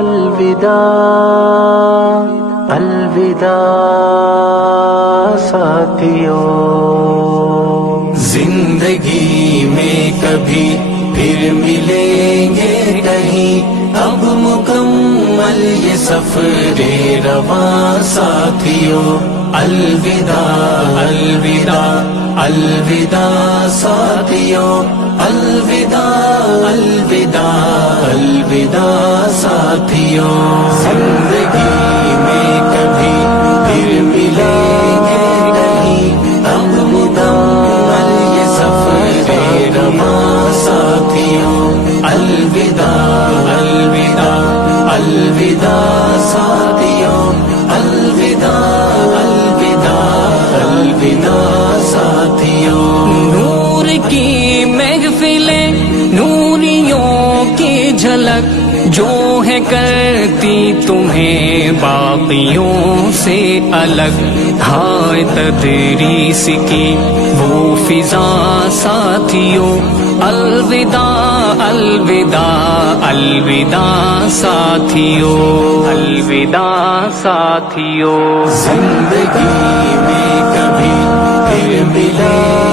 الوداع الوداع ساتھیوں، زندگی میں کبھی پھر ملیں گے نہیں، اب مکمل یہ سفر رواں ساتھیوں، الوداع الوداع الوداع ساتھیوں، الوداع الوداع الوداع ساتھیوں، زندگی میں کبھی پھر ملیں گے نہیں، اب مکمل یہ سفر رواں ساتھیوں، الوداع الوداع الوداع ساتھیوں، الوداع الوداع الوداع ساتھیوں، نور کی محفلیں، نوریوں کی جھلک جو ہے کرتی تمہیں باقیوں سے الگ، ہائے تدریس کی وہ فضا ساتھیوں، الوداع الوداع الوداع ساتھیوں، الوداع ساتھیوں، زندگی میں کبھی پھر ملیں